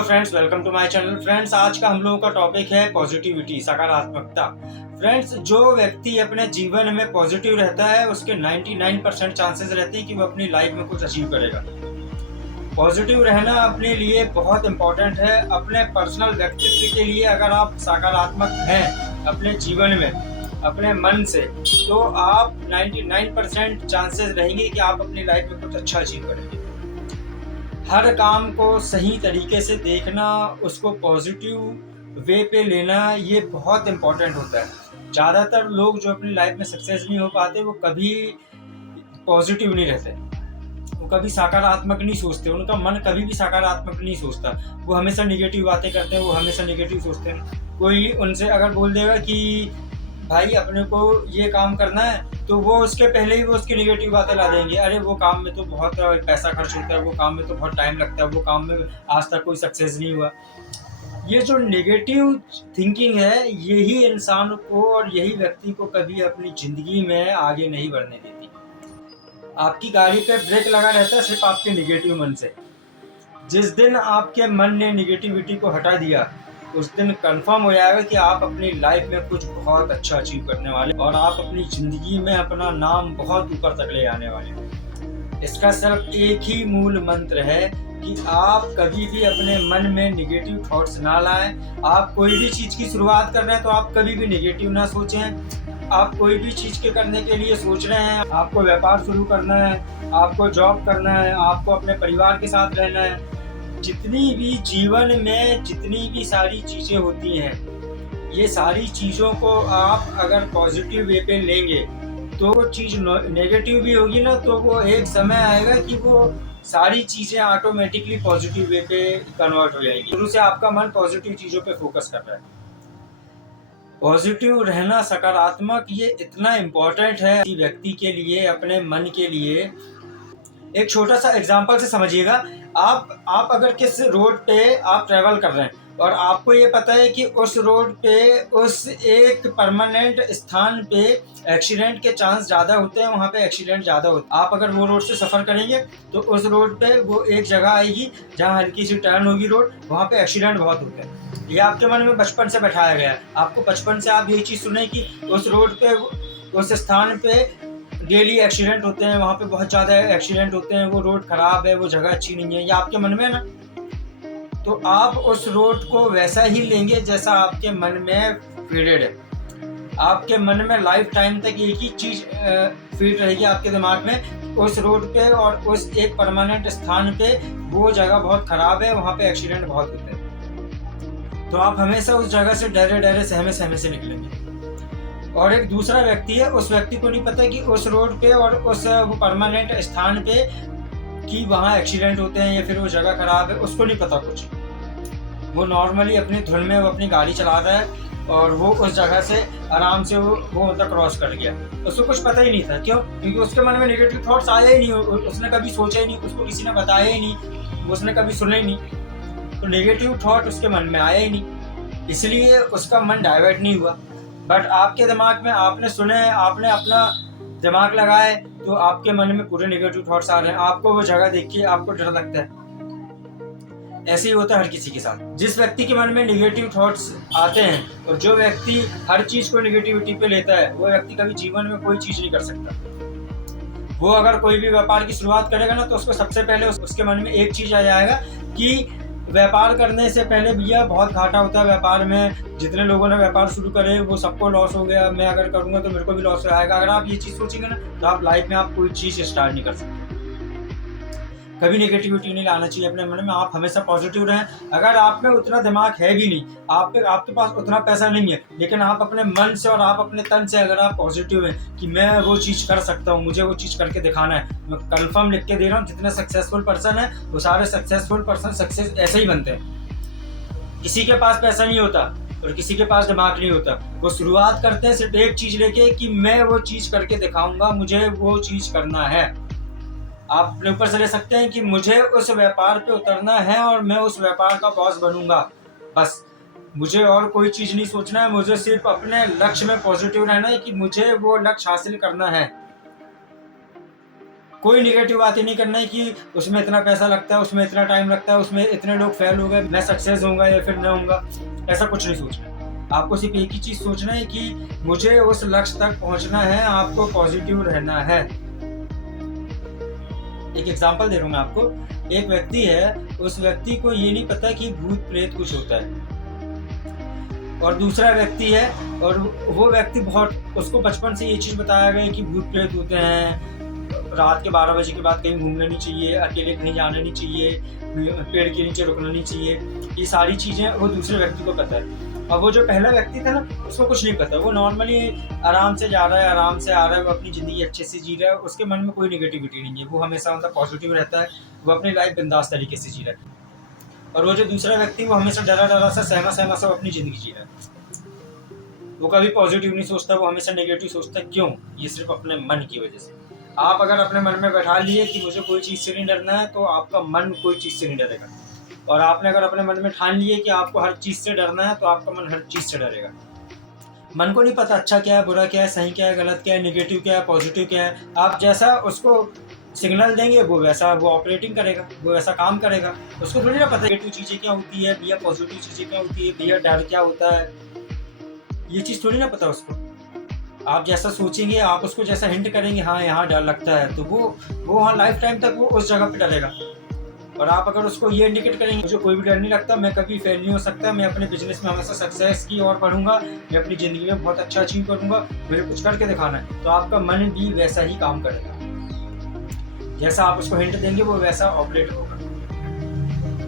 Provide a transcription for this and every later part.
Hello friends, welcome to my channel. Friends, आज का हम लोगों का टॉपिक है पॉजिटिविटी, सकारात्मकता। फ्रेंड्स, जो व्यक्ति अपने जीवन में पॉजिटिव रहता है उसके 99% चांसेस रहते हैं कि वो अपनी लाइफ में कुछ अचीव करेगा। पॉजिटिव रहना अपने लिए बहुत इम्पोर्टेंट है। अपने पर्सनल व्यक्तित्व के लिए अगर आप सकारात्मक हैं अपने जीवन में, अपने मन से, तो आप 99% चांसेस रहेंगे कि आप अपनी लाइफ में कुछ अच्छा अचीव करेंगे। हर काम को सही तरीके से देखना, उसको पॉजिटिव वे पे लेना, ये बहुत इम्पोर्टेंट होता है। ज़्यादातर लोग जो अपनी लाइफ में सक्सेस नहीं हो पाते वो कभी पॉजिटिव नहीं रहते, वो कभी सकारात्मक नहीं सोचते, उनका मन कभी भी सकारात्मक नहीं सोचता। वो हमेशा निगेटिव बातें करते हैं, वो हमेशा निगेटिव सोचते हैं। कोई उनसे अगर बोल देगा कि भाई अपने को ये काम करना है, तो वो उसके पहले ही वो उसकी निगेटिव बातें ला देंगे। अरे वो काम में तो बहुत पैसा खर्च होता है, वो काम में तो बहुत टाइम लगता है, वो काम में आज तक कोई सक्सेस नहीं हुआ। ये जो नेगेटिव थिंकिंग है, यही इंसान को और यही व्यक्ति को कभी अपनी ज़िंदगी में आगे नहीं बढ़ने देती। आपकी गाड़ी पे ब्रेक लगा रहता है सिर्फ आपके निगेटिव मन से। जिस दिन आपके मन ने निगेटिविटी को हटा दिया, उस दिन कंफर्म हो जाएगा कि आप अपनी लाइफ में कुछ बहुत अच्छा अचीव करने वाले और आप अपनी ज़िंदगी में अपना नाम बहुत ऊपर तक ले आने वाले। इसका सिर्फ एक ही मूल मंत्र है कि आप कभी भी अपने मन में निगेटिव थॉट्स ना लाएं। आप कोई भी चीज़ की शुरुआत कर रहे हैं तो आप कभी भी निगेटिव ना सोचें। आप कोई भी चीज़ के करने के लिए सोच रहे हैं, आपको व्यापार शुरू करना है, आपको जॉब करना है, आपको अपने परिवार के साथ रहना है, जितनी भी जीवन में जितनी भी सारी चीज़ें होती हैं, ये सारी चीज़ों को आप अगर पॉजिटिव वे पे लेंगे तो वो चीज़ नेगेटिव भी होगी ना, तो वो एक समय आएगा कि वो सारी चीज़ें ऑटोमेटिकली पॉजिटिव वे पे कन्वर्ट हो जाएंगी। शुरू से आपका मन पॉजिटिव चीज़ों पे फोकस कर रहा है। पॉजिटिव रहना, सकारात्मक, ये इतना इम्पोर्टेंट है कि व्यक्ति के लिए, अपने मन के लिए। एक छोटा सा एग्जांपल से समझिएगा। आप अगर किस रोड पे आप ट्रैवल कर रहे हैं और आपको ये पता है कि उस रोड पे, उस एक परमानेंट स्थान पे एक्सीडेंट के चांस ज़्यादा होते हैं, वहाँ पे एक्सीडेंट ज़्यादा होते हैं। आप अगर वो रोड से सफ़र करेंगे तो उस रोड पे वो एक जगह आएगी जहाँ हल्की सी टर्न होगी रोड, वहाँ पे एक्सीडेंट बहुत होते हैं। ये आपके मन में बचपन से बैठाया गया है। आपको बचपन से आप यही चीज़ सुने कि उस रोड पे, उस स्थान पे डेली एक्सीडेंट होते हैं, वहाँ पे बहुत ज़्यादा एक्सीडेंट होते हैं, वो रोड ख़राब है, वो जगह अच्छी नहीं है। ये आपके मन में है ना, तो आप उस रोड को वैसा ही लेंगे जैसा आपके मन में फीडेड है। आपके मन में लाइफ टाइम तक एक ही चीज़ फीड रहेगी आपके दिमाग में, उस रोड पे और उस एक परमानेंट स्थान पे वो जगह बहुत ख़राब है, वहाँ पे एक्सीडेंट बहुत होते हैं। तो आप हमेशा उस जगह से डरे डरे, सहमे सहमे से निकलेंगे। और एक दूसरा व्यक्ति है, उस व्यक्ति को नहीं पता कि उस रोड पे और उस वो परमानेंट स्थान पे कि वहाँ एक्सीडेंट होते हैं या फिर वो जगह खराब है, उसको नहीं पता कुछ। वो नॉर्मली अपनी धुन में वो अपनी गाड़ी चला रहा है और वो उस जगह से आराम से वो मतलब क्रॉस कर गया। उसको कुछ पता ही नहीं था। क्यों? क्योंकि उसके मन में नेगेटिव थॉट्स आए ही नहीं, उसने कभी सोचा ही नहीं, उसको किसी ने बताया ही नहीं, उसने कभी सुना ही नहीं, तो नेगेटिव थॉट उसके मन में आया ही नहीं, इसलिए उसका मन डाइवर्ट नहीं हुआ। बट आपके दिमाग में आपने सुने, आपने अपना दिमाग लगाए, तो आपके मन में पूरे नेगेटिव थॉट्स आ रहे हैं। आपको वो जगह देख के आपको डर लगता है। ऐसे ही होता है हर किसी के साथ। जिस व्यक्ति के मन में नेगेटिव थॉट्स आते हैं और जो व्यक्ति हर चीज़ को नेगेटिविटी पे लेता है, वो व्यक्ति कभी जीवन में कोई चीज़ नहीं कर सकता। वो अगर कोई भी व्यापार की शुरुआत करेगा ना, तो उसको सबसे पहले उसके मन में एक चीज़ आ जाएगा कि व्यापार करने से पहले भैया बहुत घाटा होता है व्यापार में। जितने लोगों ने व्यापार शुरू करे वो सबको लॉस हो गया, मैं अगर करूँगा तो मेरे को भी लॉस आएगा। अगर आप ये चीज़ सोचेंगे ना, तो आप लाइफ में आप कोई चीज़ स्टार्ट नहीं कर सकते। कभी नेगेटिविटी नहीं लाना चाहिए अपने मन में। आप हमेशा पॉजिटिव रहें। अगर आप में उतना दिमाग है भी नहीं, आपके पास उतना पैसा नहीं है, लेकिन आप अपने मन से और आप अपने तन से अगर आप पॉजिटिव हैं कि मैं वो चीज़ कर सकता हूँ, मुझे वो चीज़ करके दिखाना है, मैं कंफर्म लिख के दे रहा हूँ, जितने सक्सेसफुल पर्सन है वो सारे सक्सेसफुल पर्सन सक्सेस ऐसे ही बनते हैं। किसी के पास पैसा नहीं होता और किसी के पास दिमाग नहीं होता। वो शुरुआत करते हैं सिर्फ एक चीज़ लेके कि मैं वो चीज़ करके दिखाऊंगा, मुझे वो चीज़ करना है। आप अपने ऊपर से ले सकते हैं कि मुझे उस व्यापार पे उतरना है और मैं उस व्यापार का बॉस बनूंगा। बस मुझे और कोई चीज़ नहीं सोचना है, मुझे सिर्फ अपने लक्ष्य में पॉजिटिव रहना है कि मुझे वो लक्ष्य हासिल करना है। कोई नेगेटिव बातें नहीं करना है कि उसमें इतना पैसा लगता है, उसमें इतना टाइम लगता है, उसमें इतने लोग फेल हो गए, मैं सक्सेस होऊंगा या फिर ना होऊंगा, ऐसा कुछ नहीं सोचना है। आपको सिर्फ एक ही चीज़ सोचना है कि मुझे उस लक्ष्य तक पहुंचना है, आपको पॉजिटिव रहना है। एक एग्जांपल दे रहा हूँ मैं आपको। एक व्यक्ति है, उस व्यक्ति को ये नहीं पता कि भूत प्रेत कुछ होता है, और दूसरा व्यक्ति है और वो व्यक्ति बहुत, उसको बचपन से ये चीज़ बताया गया कि भूत प्रेत होते हैं, रात के 12 बजे के बाद कहीं घूमना नहीं चाहिए, अकेले कहीं जाना नहीं चाहिए, पेड़ के नीचे रुकना नहीं चाहिए, ये सारी चीज़ें वो दूसरे व्यक्ति को पता है। और वो जो पहला व्यक्ति था ना, उसको कुछ नहीं पता, वो नॉर्मली आराम से जा रहा है, आराम से आ रहा है, वो अपनी ज़िंदगी अच्छे से जी रहा है, उसके मन में कोई नेगेटिविटी नहीं है, वो हमेशा मतलब पॉजिटिव रहता है, वो अपनी लाइफ बिंदास तरीके से जी रहा है। और वो जो दूसरा व्यक्ति, वो हमेशा डरा डरा सा, सहमा सहमा सा अपनी ज़िंदगी जी रहा है, वो कभी पॉजिटिव नहीं सोचता, वो हमेशा नेगेटिव सोचता है। क्यों? ये सिर्फ अपने मन की वजह से। आप अगर अपने मन में बैठा लिए कि मुझे कोई चीज़ से नहीं डरना है, तो आपका मन कोई चीज़ से नहीं डरेगा। और आपने अगर अपने मन में ठान लिए कि आपको हर चीज़ से डरना है, तो आपका मन हर चीज़ से डरेगा। मन को नहीं पता अच्छा क्या है, बुरा क्या है, सही क्या है, गलत क्या है, नेगेटिव क्या है, पॉजिटिव क्या है। आप जैसा उसको सिग्नल देंगे, वो वैसा वो ऑपरेटिंग करेगा, वो वैसा काम करेगा। उसको थोड़ी ना पता नेगेटिव चीज़ें क्या होती है भैया, पॉजिटिव चीज़ें क्या होती है भैया, डर क्या होता है, ये चीज़ थोड़ी ना पता उसको। आप जैसा सोचेंगे, आप उसको जैसा हिंट करेंगे, हाँ यहाँ डर लगता है, तो वो हाँ लाइफ टाइम तक वो उस जगह पे डरेगा। और आप अगर उसको ये इंडिकेट करेंगे मुझे कोई भी डर नहीं लगता, मैं कभी फेल नहीं हो सकता, मैं अपने बिजनेस में हमेशा सक्सेस की ओर बढ़ूंगा, मैं अपनी ज़िंदगी में बहुत अच्छा अचीव करूंगा, मुझे कुछ करके दिखाना है, तो आपका मन भी वैसा ही काम करेगा। जैसा आप उसको हिंट देंगे वो वैसा ऑपरेट होगा।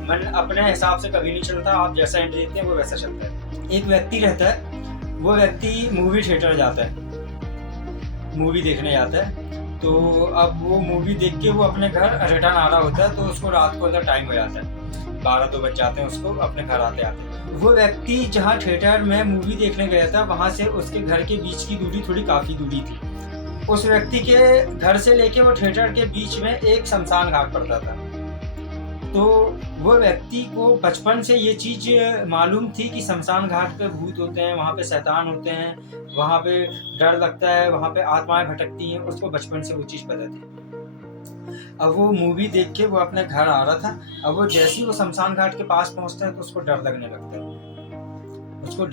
मन अपने हिसाब से कभी नहीं चलता, आप जैसा हिंट देते हैं वो वैसा चलता है। एक व्यक्ति रहता है, वो व्यक्ति मूवी थिएटर जाता है, मूवी देखने जाता है, तो अब वो मूवी देख के वो अपने घर रिटर्न आ रहा होता है, तो उसको रात को अंदर टाइम हो जाता है, 12-2 बज जाते हैं उसको अपने घर आते आते। वो व्यक्ति जहाँ थिएटर में मूवी देखने गया था, वहाँ से उसके घर के बीच की दूरी थोड़ी काफ़ी दूरी थी। उस व्यक्ति के घर से लेके वो थिएटर के बीच में एक शमशान घाट पड़ता था। तो वो व्यक्ति को बचपन से ये चीज़ मालूम थी कि शमशान घाट पे भूत होते हैं, वहाँ पे शैतान होते हैं, वहाँ पे डर लगता है, वहाँ पे आत्माएं भटकती हैं, उसको बचपन से वो चीज़ पता थी। अब वो मूवी देख के वो अपने घर आ रहा था, अब वो जैसे ही वो शमशान घाट के पास पहुँचता है तो उसको डर लगने लगता है, उसको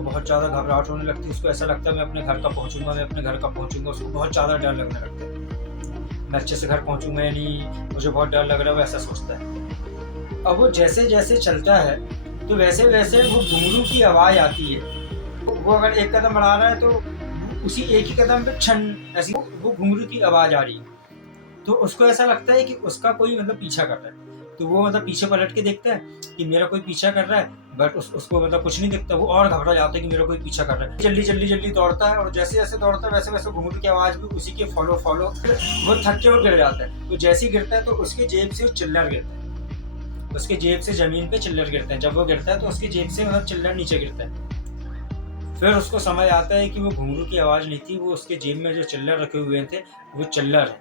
बहुत ज़्यादा घबराहट होने लगती है, उसको ऐसा लगता है मैं अपने घर का पहुँचूंगा, उसको बहुत ज़्यादा डर लगने लगता है, मैं अच्छे से घर पहुँचूंगा या नहीं, मुझे बहुत डर लग रहा है, वो ऐसा सोचता है। अब वो जैसे जैसे चलता है तो वैसे वैसे वो घुंघरू की आवाज़ आती है, वो अगर एक कदम बढ़ा रहा है तो उसी एक ही कदम पे छन ऐसी वो घुंघरू की आवाज़ आ रही है, तो उसको ऐसा लगता है कि उसका कोई मतलब पीछा कर रहा है, तो वो मतलब पीछे पलट के देखता है कि मेरा कोई पीछा कर रहा है, बट उसको मतलब कुछ नहीं दिखता, वो और घबरा जाता है कि मेरा कोई पीछा कर रहा है, जल्दी दौड़ता है, और जैसे जैसे दौड़ता है वैसे वैसे घुंघरू की आवाज़ भी उसी के फॉलो वो थक के वो गिर जाता है। तो जैसे ही गिरता है तो उसके जेब से चिल्लर गिरता है, उसके जेब से ज़मीन पे चिल्लर गिरते हैं, जब वो गिरता है तो उसकी जेब से मतलब चिल्लर नीचे गिरता है। फिर उसको समझ आता है कि वो घुंघरू की आवाज़ नहीं थी, वो उसके जेब में जो चिल्लर रखे हुए थे वो चिल्लर है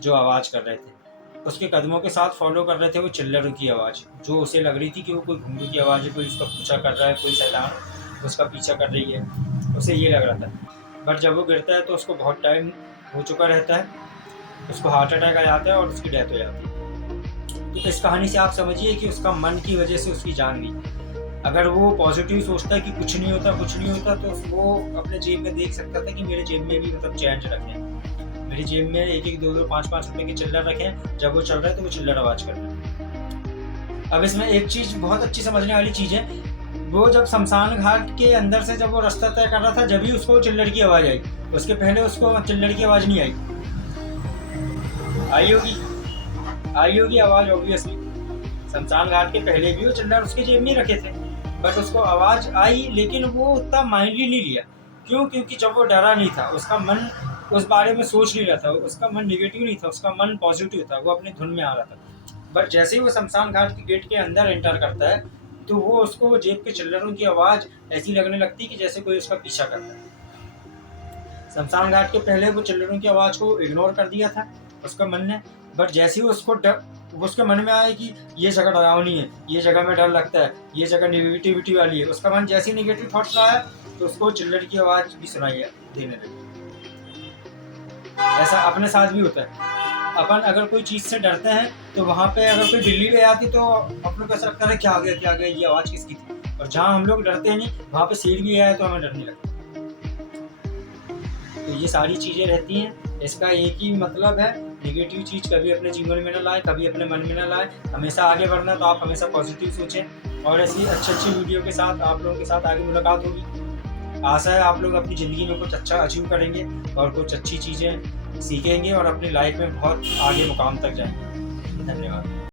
जो आवाज़ कर रहे थे, उसके कदमों के साथ फॉलो कर रहे थे वो चिल्लरों की आवाज़, जो उसे लग रही थी कि वो कोई घुंघरू की आवाज़ है, कोई उसका पीछा कर रहा है, कोई शैतान उसका पीछा कर रही है, उसे ये लग रहा था। बट जब वो गिरता है तो उसको बहुत टाइम हो चुका रहता है, उसको हार्ट अटैक आ जाता है और उसकी डेथ हो जाती है। तो इस कहानी से आप समझिए कि उसका मन की वजह से उसकी जान गई। अगर वो पॉजिटिव सोचता है कि कुछ नहीं होता, तो वो अपने जेब में देख सकता था कि मेरे जेब में भी मतलब चेंज रखे हैं, मेरी जेब में 1-1, 2-2, 5-5 रुपए के चिल्लर रखे हैं, जब वो चल रहा है तो वो चिल्लर आवाज़ कर रहा है। अब इसमें एक चीज़ बहुत अच्छी समझने वाली चीज़ है, वो जब शमशान घाट के अंदर से जब वो रास्ता तय कर रहा था, जब ही उसको चिल्लर की आवाज़ आई, उसके पहले उसको चिल्लर की आवाज़ नहीं आई होगी आवाज़ ऑब्वियसली। शमशान घाट के पहले भी वो चिल्लर उसके जेब में रखे थे, बट उसको आवाज़ आई, लेकिन वो उतना माइंडली नहीं लिया। क्यों? क्योंकि जब वो डरा नहीं था, उसका मन उस बारे में सोच नहीं रहा था, उसका मन नेगेटिव नहीं था, उसका मन पॉजिटिव था, वो अपनी धुन में आ रहा था। बट जैसे ही वो शमशान घाट के गेट के अंदर एंटर करता है तो वो उसको जेब के चिल्लरों की आवाज़ ऐसी लगने लगती कि जैसे कोई उसका पीछा करता है। शमशान घाट के पहले वो चिल्लरों की आवाज़ को इग्नोर कर दिया था उसका मन ने, बट जैसे ही उसके मन में आया कि ये जगह डरावनी है, ये जगह में डर लगता है, ये जगह नेगेटिविटी वाली है, उसका मन जैसे ही नेगेटिव थॉट्स आया तो उसको चिल्लर की आवाज़ भी सुनाई देने लगी। ऐसा अपने साथ भी होता है, अपन अगर कोई चीज़ से डरते हैं तो वहाँ पे अगर कोई बिल्ली भी आती तो अपन को ऐसा लगता है क्या आ गया, क्या आ गया, ये आवाज़ किसकी थी। और जहाँ हम लोग डरते हैं नहीं, वहाँ पे शेर भी आए तो हमें डर नहीं लगता। तो ये सारी चीज़ें रहती हैं। इसका एक ही मतलब है, नेगेटिव चीज़ कभी अपने जीवन में ना लाएं, कभी अपने मन में ना लाएं। हमेशा आगे बढ़ना, तो आप हमेशा पॉजिटिव सोचें और ऐसी अच्छी वीडियो के साथ आप लोगों के साथ आगे मुलाकात होगी। आशा है आप लोग अपनी ज़िंदगी में कुछ अच्छा अचीव करेंगे और कुछ अच्छी चीज़ें सीखेंगे और अपनी लाइफ में बहुत आगे मुकाम तक जाएंगे। धन्यवाद।